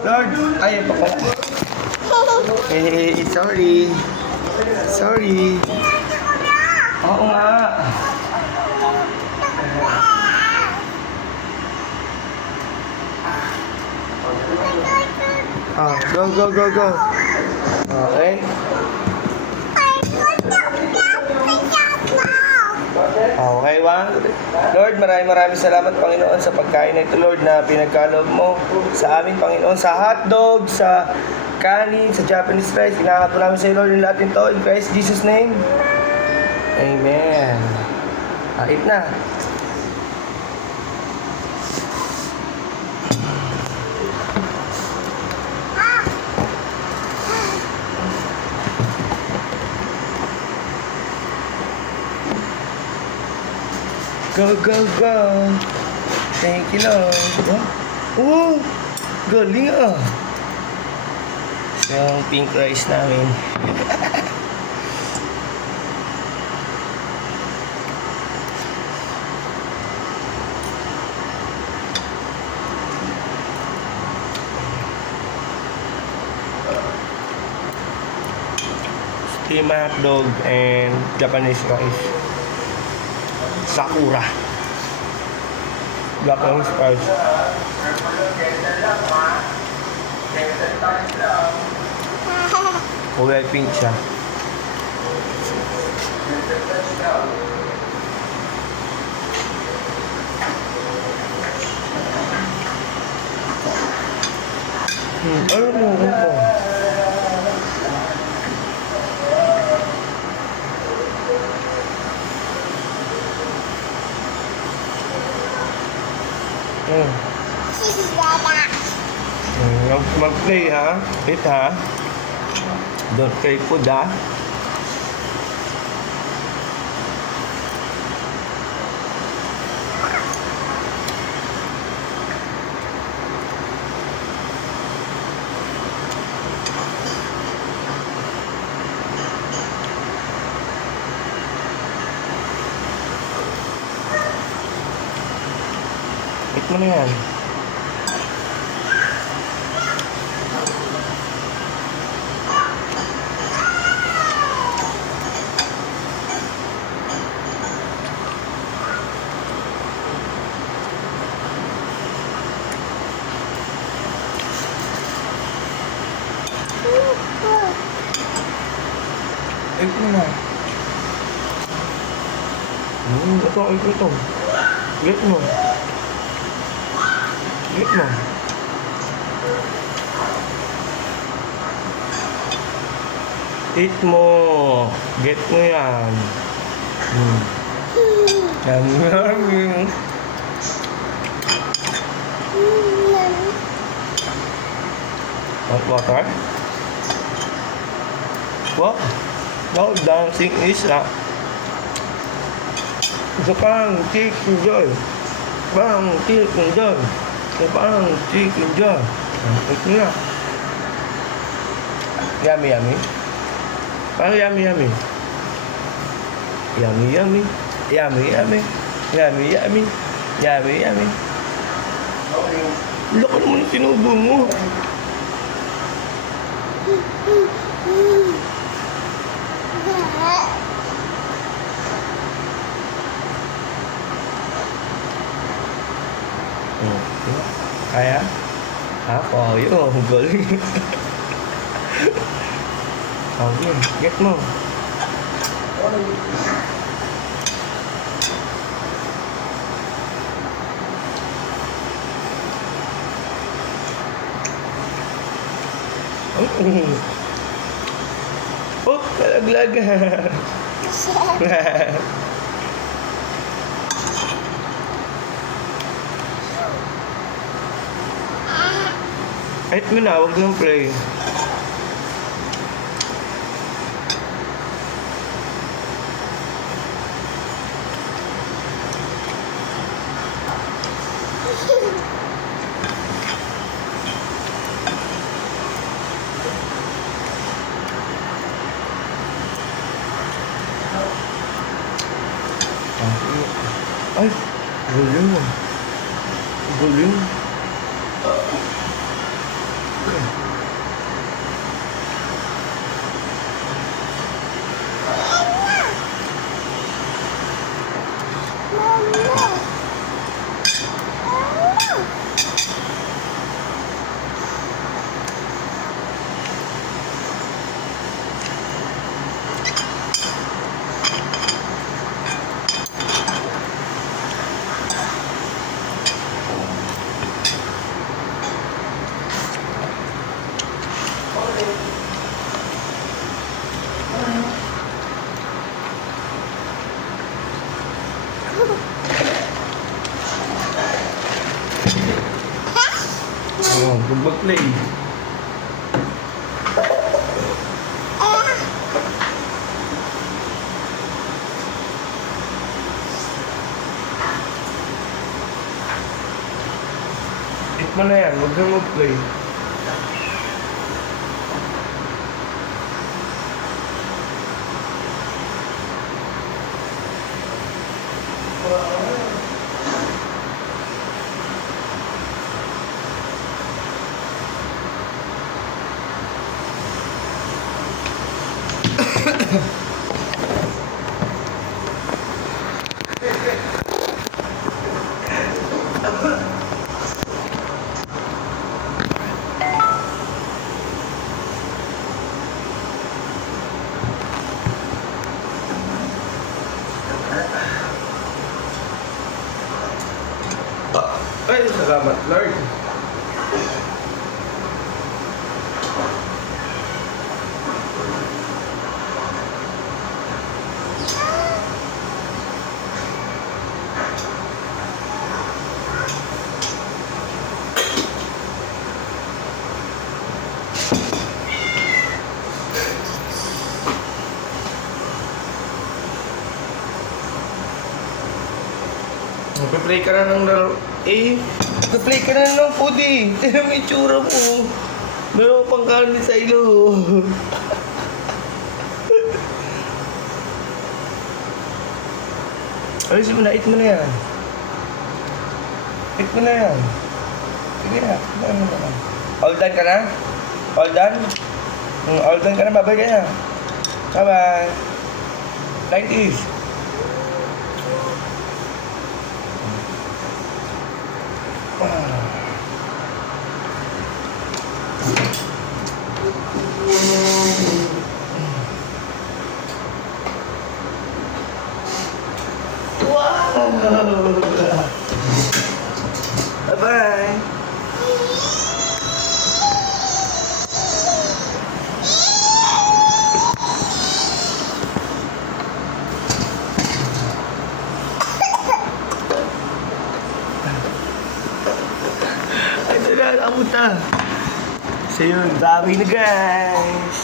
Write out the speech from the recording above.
Lord, ay, pa pala. Sorry. Sorry. Oo nga. Go, go, go, go. Okay. Okay, Lord, maraming salamat, Panginoon, sa pagkain na ito, Lord, na pinagkaloob mo sa amin, Panginoon, sa hotdog, sa kanin, sa Japanese rice. Inangat namin sa iyo, Lord, yung lahat nito. In Christ Jesus' name. Amen. Eat na. Go, go, go. Thank you, Lord. Oh, galing ah. Yung pink rice namin. Steam hot dog and Japanese rice. Sakura. Black and spice. Kulay pink siya. Ano mo ito? Mag-play ha? Hit ha? Don't play food ha? Hit mo na yan. Ito na. Ito. Get mo. Get mo. Eat mo. Get mo yan. Yummy. Hot water? What? No, dancing is Isa parang chicken joy. Parang chicken joy. Parang chicken joy. Ito na. Yummy, yummy. Parang yummy, yummy. Yummy, yummy. Yummy, yummy. Yummy, yummy. Yummy, yummy. Loko naman yung tinubo mo. Kaya? Ako, yun. Galing. Okay, get mo. Oh, kalaglag. Kahit mo na, huwag nang play. Ay, galing. Galing. mag-play. Hit mo na yan, huwag kang mag-play. Ay, salamat, Lord. Magpa-play ka na ng laro. Magpa-play ka na ng food eh. Tignan mo yung tsura mo. Meron pang kanin sa ilo. Ayusin mo na, eat mo na yan. Eat mo na yan. Sige na, ano na. All done ka na? All done? All done ka na, babay ka na. Bye-bye. 90s. Wow! Bye-bye! Ito na, napunta. So yun, sabi na guys.